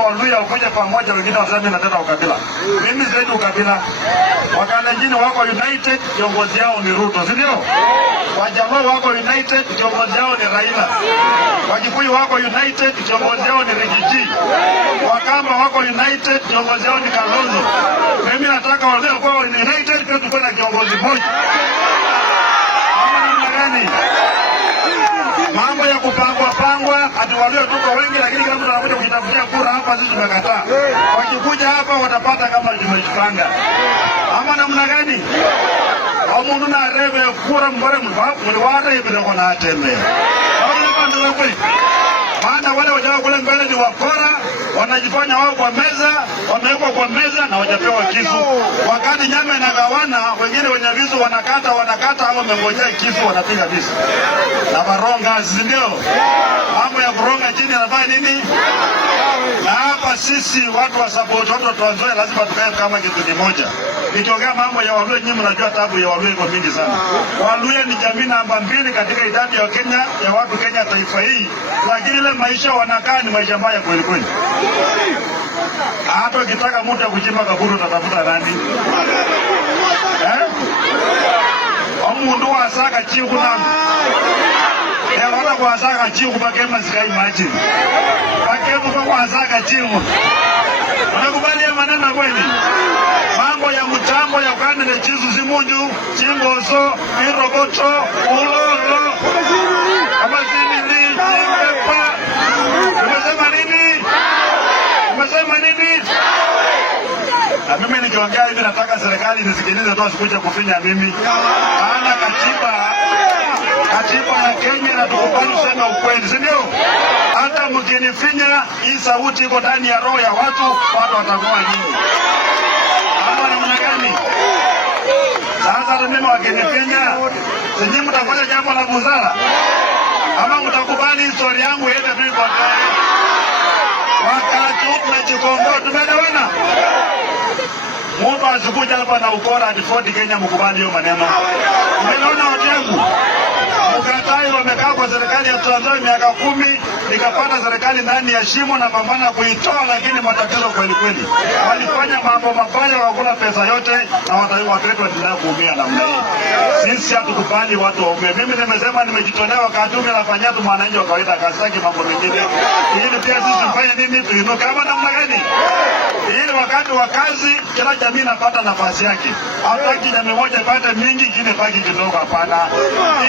lazima Waluhya wakuje pamoja, wengine waseme nataka ukabila. Mimi zaidi ukabila. Wakalenjin wako united, kiongozi yao ni Ruto, si ndio? Wajaluo wako united, kiongozi yao ni Raila. Wakikuyu wako united, kiongozi yao ni Rigiji. Wakamba wako united, kiongozi yao ni Kalonzo. Mimi nataka Waluhya kwa united, kwa tukuwe na kiongozi mmoja. Mambo ya kupangwa ati Waluhya tuko wengi, lakini kama mtu anakuja kujitafutia kura hapa, sisi tumekataa. Wakikuja hapa watapata kama tumejipanga. Ama namna gani? Omuntu na rebe kura mbore mliwata ibira kona ateme. Maana wale wajao kule mbele ni wakora, wanajifanya wao kwa meza, wamewekwa kwa meza na wajapewa kisu. Wakati nyama inagawana, wengine wenye visu wanakata au wamengojea kisu wanapiga visu. Na waronga, si ndio? Mambo ya kuronga chini yanafanya nini? Na hapa sisi watu wa support, watu wa Trans Nzoia lazima tukae kama kitu kimoja. Nikiongea mambo ya Waluhya, nyinyi mnajua tabu ya Waluhya iko mingi sana. Waluhya ni jamii namba 2 katika idadi ya Kenya, ya watu Kenya taifa hii, lakini ile maisha wanakaa ni maisha mbaya kweli kweli. Hata ukitaka mtu akuchimba kaburi utatafuta nani? Omuntu wasaka chiku nangu. Wala kwa wasaka chiku bakema sikai imagine. Bakema kwa wasaka chiku. Unakubali ya maneno kweli? Mambo ya mtambo ya kane na chizu zimunju, chingozo, iroboto, ulolo. Kama zini chimbepa. Umesema nini? Umesema nini? Na mimi nikiongea hivi nataka serikali nisikilize tu, asikuja kufinya mimi. Maana katiba ya Kenya inatukubali kusema ukweli, si ndio? Hata mkinifinya, hii sauti iko ndani ya roho ya watu watakuwa nyinyi. Ama namna gani? Sasa mimi wakinifinya, sisi mtafanya jambo la busara. Ama mtakubali historia yangu iende tu kwa wakati tunajikomboa, tumeelewana? Mtu asikuja hapa na ukora ati Ford Kenya mkubali hiyo maneno. Umeona watu wangu? Mkatai wamekaa kwa serikali ya Trans Nzoia miaka 10, nikapata serikali ndani ya shimo na pambana kuitoa, lakini matatizo kweli kweli. Walifanya mambo mabaya, wakula pesa yote na watu wetu wanaendelea kuumia namna hii. Sisi hatukubali watu waumie. Mimi nimesema nimejitolea wakati ule nafanyia tu mwananchi wa kawaida, kasaki mambo mengine. Ili pia sisi tufanye nini, tuinuke kama namna gani? Ili wakati wa kazi kila jamii inapata nafasi yake. Hataki jamii moja ipate mingi, ingine baki kidogo, hapana.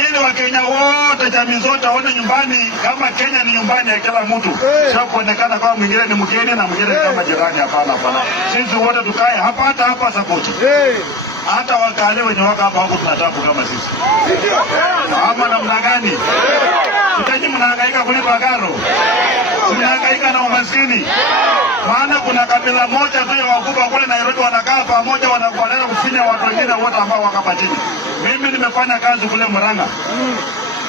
Ili Wakenya wote, jamii zote waone nyumbani kama Kenya ni nyumbani ya kila mtu. Sio kuonekana kama mwingine ni mgeni na mwingine kama jirani, hapana hapana. Sisi wote tukae hapa, hata support. Hata wakale wenye waka hapa huko tunatabu kama sisi. Ama namna gani? Mtaji mnahangaika kulipa karo. Mnahangaika na umaskini. Maana kuna kabila moja tu ya wakubwa kule Nairobi wanakaa pamoja, wanakuanza kufinya watu wengine wote ambao wako chini. Mimi nimefanya kazi kule Murang'a.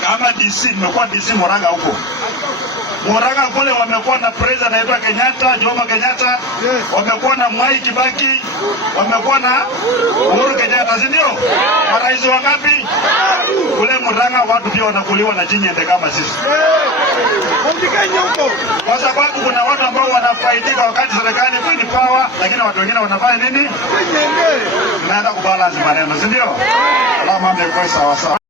Kama DC, nimekuwa DC Murang'a huko. Murang'a kule wamekuwa na president anaitwa Kenyatta, Jomo Kenyatta, wamekuwa na Mwai Kibaki, wamekuwa na Uhuru Kenyatta, si ndio? Marais wangapi? Kule Murang'a watu pia wanakuliwa na chini ende kama sisi. Kwa sababu kuna watu ambao wanafaidika wakati serikali ni power, lakini watu wengine wanafanya nini? Naenda kubalance maneno, si ndio? Ala mambo yako sawa sawa.